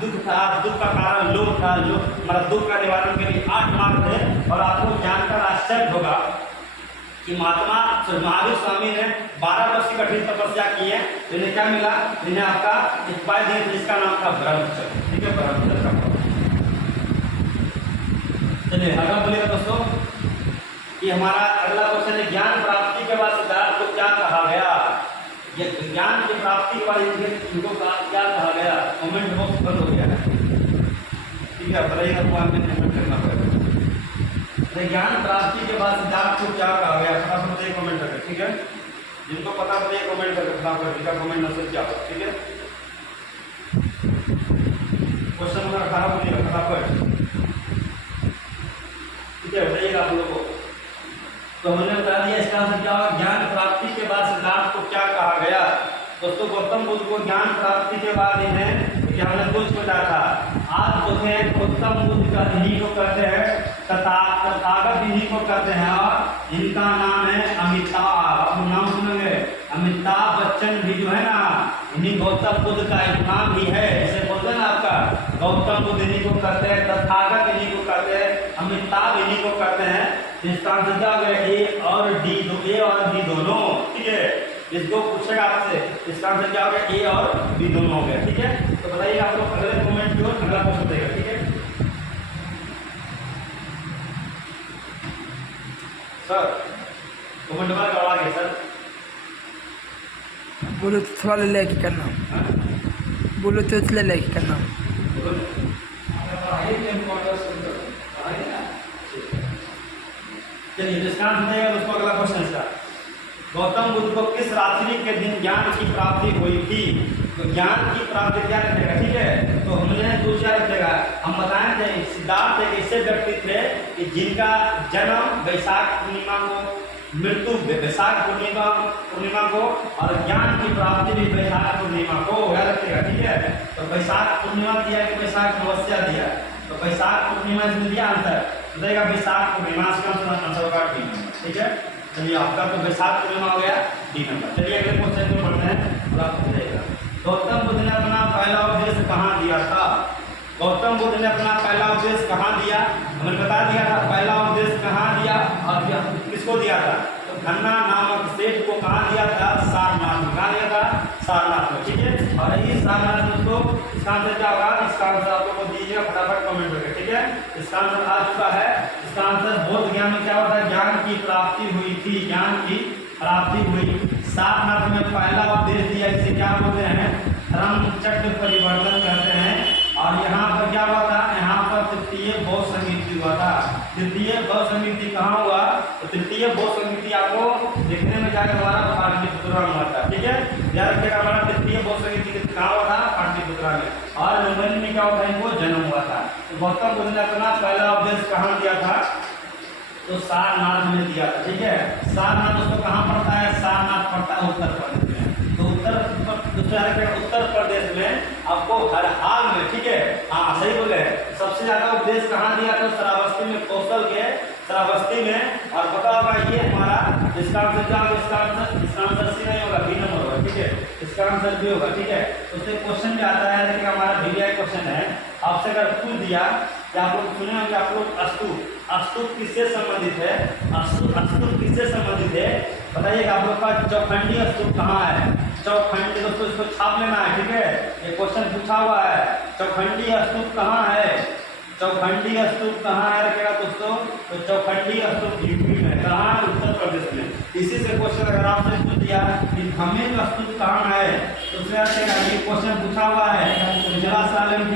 दुख था, दुख का कारण लोभ था, मतलब दुख का निवारण के लिए 8 मार्ग थे। और आपको जानकर आश्चर्य होगा कि महावीर स्वामी ने 12 वर्ष की कठिन तपस्या की है। इन्हें क्या मिला? इन्हें आपका उपाय दिया जिसका नाम था ब्रह्मचर्य। ठीक है, ब्रह्मचर्य का। चलिए अगला बोलिएगा दोस्तों कि हमारा अगला क्वेश्चन है, ज्ञान प्राप्ति के बाद सिद्धार्थ को क्या कहा गया? ये ज्ञान की प्राप्ति के बाद इनको क्या कहा गया? कमेंट बॉक्स बंद हो गया है। ठीक है, बताइएगा तो आपने कमेंट करना पड़ेगा। ज्ञान प्राप्ति के बाद सिद्धार्थ को क्या कहा गया? फटाफट बताइए कमेंट करके। ठीक है, जिनको पता बताइए कमेंट करके फटाफट, जिनका कमेंट मैसेज क्या होगा। ठीक है, क्वेश्चन नंबर 18 बोलिएगा फटाफट। ठीक है, बताइएगा आप लोगों को। तो हमने बता दिया इसका आंसर क्या होगा। ज्ञान प्राप्ति के बाद सिद्धार्थ को क्या कहा गया? दोस्तों गौतम बुद्ध को ज्ञान प्राप्ति के बाद इन्हें हमने कुछ सोचा था। आज जो है गौतम बुद्ध का इन्हीं को कहते हैं तथागत, इन्हीं को कहते हैं। और इनका नाम है अमिताभ। आप नाम सुनेंगे, अमिताभ बच्चन भी जो है ना, इन्हीं गौतम बुद्ध का एक नाम ही है। इसे बोलते हैं ना आपका गौतम बुद्ध इन्हीं को कहते हैं, तथागत इन्हीं को कहते हैं, अमिताभ इन्हीं को कहते हैं। इसका आंसर क्या होगा? ए और डी दोनों। ठीक है, इसको पूछेगा आपसे, इसका आंसर क्या होगा? ए और बी दोनों हो गया। ठीक है, तो बताइए आप लोग अगले कमेंट की ओर अगला क्वेश्चन देगा। ठीक है सर, कमेंट नंबर का आगे सर बोलो तो थोड़ा ले की करना, बोलो तो ले की करना। चलिए जिसका आंसर देगा उसको अगला क्वेश्चन इसका, गौतम बुद्ध को किस रात्रि के दिन ज्ञान की प्राप्ति हुई थी? तो ज्ञान की प्राप्ति क्या रखेगा? ठीक है, तो हमने दूसरा रखेगा। हम बताएं थे सिद्धार्थ एक ऐसे व्यक्ति थे कि जिनका जन्म वैशाख पूर्णिमा को, मृत्यु वैशाख पूर्णिमा को, और ज्ञान की प्राप्ति भी वैशाख पूर्णिमा को। याद रखिएगा। ठीक है, तो वैशाख पूर्णिमा दिया कि वैशाख अमावस्या दिया? तो वैशाख पूर्णिमा इसमें दिया आंसर, तो देगा वैशाख पूर्णिमा। इसका आंसर होगा डी नंबर। ठीक है, चलिए आपका तो वैशाख पूर्णिमा हो गया डी नंबर। चलिए अगले क्वेश्चन में बढ़ते हैं और आपको बताइएगा गौतम बुद्ध ने अपना पहला उपदेश कहाँ दिया था? गौतम बुद्ध ने अपना पहला उपदेश कहाँ दिया? हमने बता दिया था पहला उपदेश कहाँ दिया और किसको दिया था? तो खन्ना नामक सेठ को कहाँ दिया था? सारनाथ में। कहाँ दिया था? सारनाथ में। ठीक है, और ये सारनाथ में उसको, इसका आंसर क्या होगा? इसका आंसर आप लोग को दीजिएगा फटाफट कमेंट करके। ठीक है, इसका आंसर आ चुका है। इसका आंसर बौद्ध ज्ञान में क्या होता है? ज्ञान की प्राप्ति हुई थी, ज्ञान की प्राप्ति हुई। सारनाथ में पहला उपदेश दिया, इसे क्या बोलते हैं? धर्म चक्र परिवर्तन कहते हैं। और यहाँ पर क्या हुआ था? यहाँ पर तृतीय बौद्ध समिति हुआ था। तृतीय बौद्ध समिति कहाँ हुआ? तो तृतीय बौद्ध समिति आपको देखने में जाकर हमारा पाटलिपुत्रा में हुआ था। ठीक है, याद रखिएगा हमारा तृतीय बौद्ध समिति कहाँ हुआ था? पाटलिपुत्रा में। और लंदन में क्या हुआ था? इनको जन्म हुआ था। तो गौतम बुद्ध ने अपना पहला उपदेश कहाँ दिया था? तो सारनाथ में दिया था। ठीक है, सारनाथ दोस्तों कहाँ पड़ता है? सारनाथ पड़ता है उत्तर प्रदेश में। तो उत्तर प्रदेश में आपको हर हाल में, ठीक है, हाँ सही बोले, सबसे ज्यादा उपदेश कहाँ दिया था? श्रावस्ती में, कौशल के श्रावस्ती में। और पता होगा ये हमारा इसका आंसर क्या होगा? इसका आंसर सी नहीं होगा, बी नंबर होगा। ठीक है, इसका आंसर बी होगा। ठीक है, उससे क्वेश्चन भी आता है, लेकिन हमारा वीडियो क्वेश्चन है। आपसे अगर पूछ दिया कि आप लोग सुने होंगे, आप लोग अस्तूप किससे संबंधित है? अस्तूप किससे संबंधित है? बताइएगा आप लोग का चौखंडी स्तूप कहाँ है? चौखंडी दोस्तों इसको छाप लेना है। ठीक है, ये क्वेश्चन पूछा हुआ है, चौखंडी स्तूप कहाँ है? चौखंडी स्तूप कहाँ है रखेगा दोस्तों? तो चौखंडी स्तूप यूपी में। कहाँ? उत्तर प्रदेश में। इसी से क्वेश्चन अगर आपसे पूछ दिया कि खमेर स्तूप कहाँ है, तो उसमें ये क्वेश्चन पूछा हुआ है, पिछला साल में